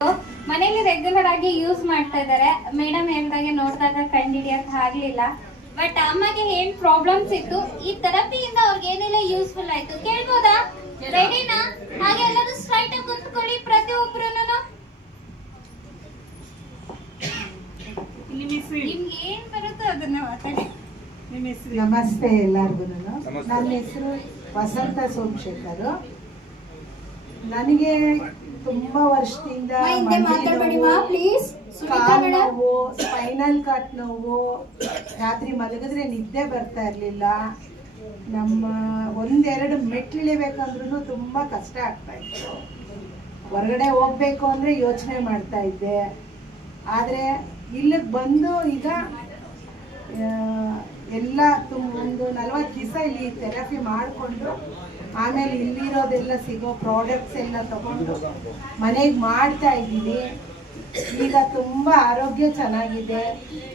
ಮನೆಯಲ್ಲಿ ರೆಗ್ಯುಲರ್ ಆಗಿ ಯೂಸ್ ಮಾಡ್ತಾ ಇದ್ದಾರೆ. ಮೇಡಮ್ ಹೇಳಿದಾಗೆ ನೋಡಿದಾಗ ಕಂಡುಹಿಡಿಯಕ್ಕೆ ಆಗ್ಲಿಲ್ಲ. ಬಟ್ ಅಮ್ಮಗೆ ಏನ್ ಪ್ರಾಬ್ಲಮ್ಸ್ ಇತ್ತು, ಈ ಥೆರಪಿಯಿಂದ ಅವ್ರಿಗೆ ಏನೆಲ್ಲ ಯೂಸ್ಫುಲ್ ಆಯ್ತು ಕೇಳ್ಬೋದಾ? ರೆಡಿನಾ? ಹಾಗೆ ಎಲ್ಲರೂ ಸ್ಟ್ರೈಟ್ ಆಗಿ ಕೂತ್ಕೊಳ್ಳಿ ಪ್ರತಿಯೊಬ್ಬರೂನು. ನಿಮ್ಗೆ ಏನ್ ಬರುತ್ತೋ ಅದನ್ನ ಮಾತಾಡಿ. ನಮಸ್ತೆ ಎಲ್ಲರಿಗೂ. ನನ್ನ ಹೆಸರು ವಸಂತ ಸೋಮಶೇಖರ್. ನನಗೆ ತುಂಬಾ ವರ್ಷದಿಂದ ಕಾಲು ನೋವು, ಸ್ಪೈನಲ್ ಕಟ್ ನೋವು, ರಾತ್ರಿ ಮಲಗಿದ್ರೆ ನಿದ್ದೆ ಬರ್ತಾ ಇರ್ಲಿಲ್ಲ. ನಮ್ಮ ಒಂದೆರಡು ಮೆಟ್ಲಿಳಿಬೇಕಂದ್ರೂ ತುಂಬಾ ಕಷ್ಟ ಆಗ್ತಾ ಇತ್ತು. ಹೊರಗಡೆ ಹೋಗ್ಬೇಕು ಅಂದ್ರೆ ಯೋಚನೆ ಮಾಡ್ತಾ ಇದ್ದೆ. ಆದ್ರೆ ಇಲ್ಲಿಗೆ ಬಂದು ಈಗ ಎಲ್ಲ ಒಂದು 40 ದಿವಸ ಇಲ್ಲಿ ಥೆರಪಿ ಮಾಡಿಕೊಂಡು ಆಮೇಲೆ ಇಲ್ಲಿರೋದೆಲ್ಲ ಸಿಗೋ ಪ್ರಾಡಕ್ಟ್ಸ್ ಎಲ್ಲ ತಗೊಂಡು ಮನೆಗೆ ಮಾಡ್ತಾ ಇದ್ದೀನಿ. ಈಗ ತುಂಬ ಆರೋಗ್ಯ ಚೆನ್ನಾಗಿದೆ.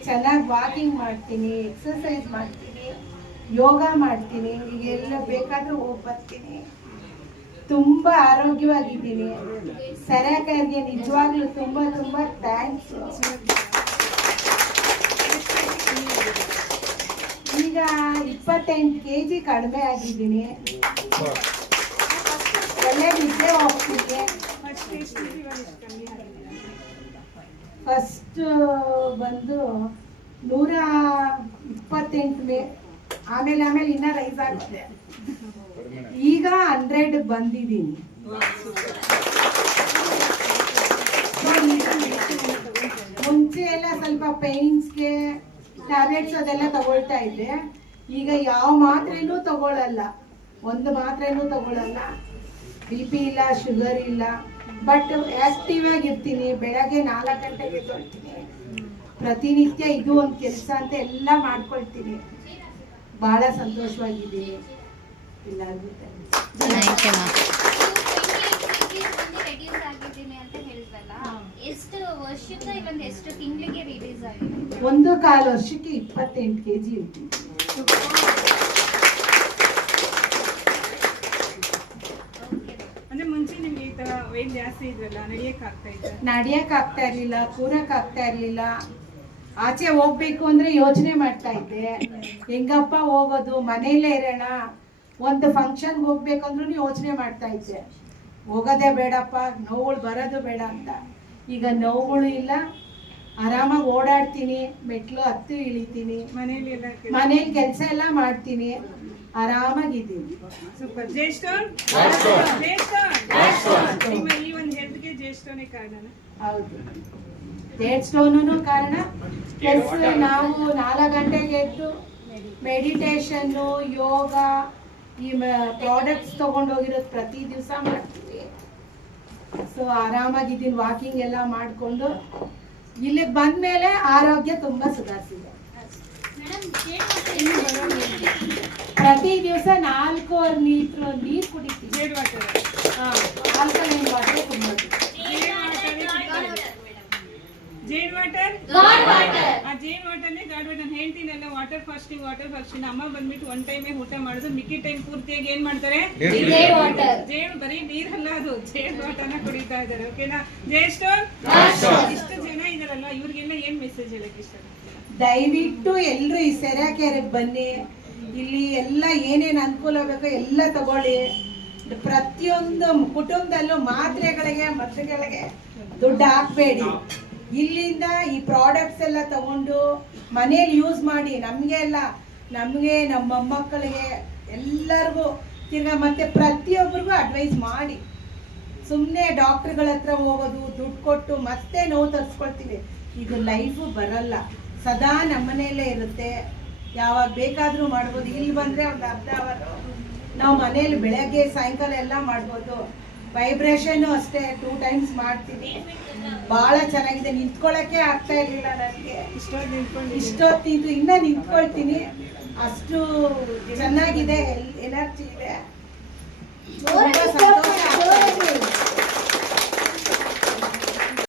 ಚೆನ್ನಾಗಿ ವಾಕಿಂಗ್ ಮಾಡ್ತೀನಿ, ಎಕ್ಸಸೈಸ್ ಮಾಡ್ತೀನಿ, ಯೋಗ ಮಾಡ್ತೀನಿ. ಈಗ ಎಲ್ಲ ಬೇಕಾದರೂ ಹೋಗಿ ಬರ್ತೀನಿ. ತುಂಬ ಆರೋಗ್ಯವಾಗಿದ್ದೀನಿ. ಸರಕಾರಿಗೆ ನಿಜವಾಗ್ಲೂ ತುಂಬ ತುಂಬ ಥ್ಯಾಂಕ್ಸ್. ಈಗ 28 kg ಕಡಿಮೆ ಆಗಿದ್ದೀನಿ. ಒಳ್ಳೆ ನಿದ್ದೆ ಹೋಗ್ತೀನಿ. ಫಸ್ಟ್ ಬಂದು 128, ಆಮೇಲೆ ಇನ್ನ ರೈಸ್ ಆಗುತ್ತೆ. ಈಗ 100 ಬಂದಿದ್ದೀನಿ. ಮುಂಚೆ ಎಲ್ಲ ಸ್ವಲ್ಪ ಪೇನ್ಸ್ಗೆ ಟ್ಯಾಬ್ಲೆಟ್ಸ್ ಅದೆಲ್ಲ ತಗೊಳ್ತಾ ಇದ್ದೆ. ಈಗ ಯಾವ ಮಾತ್ರೆನೂ ತಗೊಳ್ಳಲ್ಲ, ಒಂದು ಮಾತ್ರೆನೂ ತಗೊಳ್ಳಲ್ಲ. BP ಇಲ್ಲ, ಶುಗರ್ ಇಲ್ಲ, ಬಟ್ ಆಕ್ಟಿವ್ ಆಗಿರ್ತೀನಿ. ಬೆಳಗ್ಗೆ 4 ಗಂಟೆಗೆ ಎದ್ದೇಳ್ತೀನಿ. ಪ್ರತಿನಿತ್ಯ ಇದು ಒಂದು ಕೆಲಸ ಅಂತ ಎಲ್ಲ ಮಾಡ್ಕೊಳ್ತೀನಿ. ಬಹಳ ಸಂತೋಷವಾಗಿದ್ದೀನಿ. ಎಲ್ಲರಿಗೂ ಒಂದು 1/4 ವರ್ಷಕ್ಕೆ 28 kg ಇರ್ತೀನಿ. ನಡಿಯಕ್ ಆಗ್ತಾ ಇರ್ಲಿಲ್ಲ, ಕೂರಕ್ ಆಗ್ತಾ ಇರ್ಲಿಲ್ಲ. ಆಚೆ ಹೋಗ್ಬೇಕು ಅಂದ್ರೆ ಯೋಚನೆ ಮಾಡ್ತಾ ಇದ್ದೆ, ಹೆಂಗಪ್ಪ ಹೋಗೋದು, ಮನೆಯಲ್ಲೇ ಇರೋಣ. ಒಂದು ಫಂಕ್ಷನ್ಗೆ ಹೋಗ್ಬೇಕಂದ್ರೂ ಯೋಚನೆ ಮಾಡ್ತಾ ಇದ್ದೆ, ಹೋಗೋದೇ ಬೇಡಪ್ಪ, ನೋವುಗಳು ಬರೋದು ಬೇಡ ಅಂತ. ಈಗ ನೋವುಗಳು ಇಲ್ಲ, ಆರಾಮಾಗಿ ಓಡಾಡ್ತೀನಿ, ಮೆಟ್ಲು ಹತ್ತು ಇಳಿತೀನಿ, ಮನೇಲಿ ಕೆಲಸ ಎಲ್ಲ ಮಾಡ್ತೀನಿ, ಆರಾಮಾಗಿದ್ದೀನಿ. ಸೂಪರ್. ಹೌದು, ಜೇಡ್ ಸ್ಟೋನು ಕಾರಣ. ಪ್ಲಸ್ ನಾವು 4 ಗಂಟೆಗೆ ಎದ್ದು ಮೆಡಿಟೇಷನ್ನು, ಯೋಗ, ಈ ಪ್ರಾಡಕ್ಟ್ಸ್ ತಗೊಂಡೋಗಿರೋದು ಪ್ರತಿ ದಿವಸ ಮಾಡ್ತೀವಿ. ಸೊ ಆರಾಮಾಗಿದ್ದೀನಿ. ವಾಕಿಂಗ್ ಎಲ್ಲ ಮಾಡಿಕೊಂಡು ಇಲ್ಲಿಗೆ ಬಂದ್ಮೇಲೆ ಆರೋಗ್ಯ ತುಂಬಾ ಸುಧಾರಿಸಿದೆ. ಪ್ರತಿ ದಿವಸ 4 ಲೀಟರ್ ನೀರು ಕುಡಿತೀವಿ. ಆಲ್ಕಲೈನ್ ವಾಟರ್ ಕುಡಿಯೋದು. ಜೇಡ್ ವಾಟರ್ ಹೇಳ್ತೀನಲ್ಲ, ವಾಟರ್ ಫಾಸ್ಟಿಂಗ್. ಅಮ್ಮ ಬಂದ್ಬಿಟ್ಟು 1 ಟೈಮೇ ಊಟ ಮಾಡೋದು, ಮಿಕ್ಕಿ ಟೈಮ್ ಪೂರ್ತಿಯಾಗಿ ಏನ್ ಮಾಡ್ತಾರೆ, ಜೇಡ್ ಬರೀ ನೀರಲ್ಲ, ಅದು ಜೇಡ್ ವಾಟರ್ನ ಕುಡಿತಾ ಇದ್ದಾರೆ. ಓಕೆನಾ? ಜೇಡ್ ಸ್ಟೋನ್ ಇಷ್ಟು ಜನ ಇದಾರಲ್ಲ, ಇವ್ರಿಗೆಲ್ಲ ಏನ್ ಮೆಸೇಜ್ ಹೇಳಕ್ ಇಷ್ಟ? ದಯವಿಟ್ಟು ಎಲ್ರು ಈ ಸೆರಾಕೆರೆಗೆ ಬನ್ನಿ. ಇಲ್ಲಿ ಎಲ್ಲ ಏನೇನು ಅನುಕೂಲ ಬೇಕೋ ಎಲ್ಲ ತಗೊಳ್ಳಿ. ಪ್ರತಿಯೊಂದು ಕುಟುಂಬದಲ್ಲೂ ಮಾತ್ರೆಗಳಿಗೆ, ಮದ್ದುಗಳಿಗೆ ದುಡ್ಡು ಹಾಕ್ಬೇಡಿ. ಇಲ್ಲಿಂದ ಈ ಪ್ರಾಡಕ್ಟ್ಸ್ ಎಲ್ಲ ತಗೊಂಡು ಮನೇಲಿ ಯೂಸ್ ಮಾಡಿ. ನಮಗೆ ನಮ್ಮ ಮೊಮ್ಮಕ್ಕಳಿಗೆ ಎಲ್ಲರಿಗೂ ತಿರ್ಗಾ ಮತ್ತೆ ಪ್ರತಿಯೊಬ್ಬರಿಗೂ ಅಡ್ವೈಸ್ ಮಾಡಿ. ಸುಮ್ಮನೆ ಡಾಕ್ಟರ್ಗಳ ಹತ್ರ ಹೋಗೋದು, ದುಡ್ಡು ಕೊಟ್ಟು ಮತ್ತೆ ನೋವು ತರಿಸ್ಕೊಳ್ತೀವಿ. ಇದು ಲೈಫು ಬರಲ್ಲ, ಸದಾ ನಮ್ಮನೆಯಲ್ಲೇ ಇರುತ್ತೆ. ಯಾವಾಗ ಬೇಕಾದರೂ ಮಾಡ್ಬೋದು. ಇಲ್ಲಿ ಬಂದರೆ ಒಂದು ಅರ್ಧ ಅವರ್ ನಾವು ಮನೇಲಿ ಬೆಳಗ್ಗೆ ಸಾಯಂಕಾಲ ಎಲ್ಲ ಮಾಡ್ಬೋದು. ವೈಬ್ರೇಷನ್ನು ಅಷ್ಟೇ 2 ಟೈಮ್ಸ್ ಮಾಡ್ತೀನಿ. ಭಾಳ ಚೆನ್ನಾಗಿದೆ. ನಿಂತ್ಕೊಳ್ಳೋಕ್ಕೆ ಆಗ್ತಾ ಇರಲಿಲ್ಲ ನನಗೆ. ಇಷ್ಟೊತ್ತಿದ್ದು ಇನ್ನೂ ನಿಂತ್ಕೊಳ್ತೀನಿ, ಅಷ್ಟು ಚೆನ್ನಾಗಿದೆ. ಎನರ್ಜಿ ಇದೆ. ಸಂತೋಷ.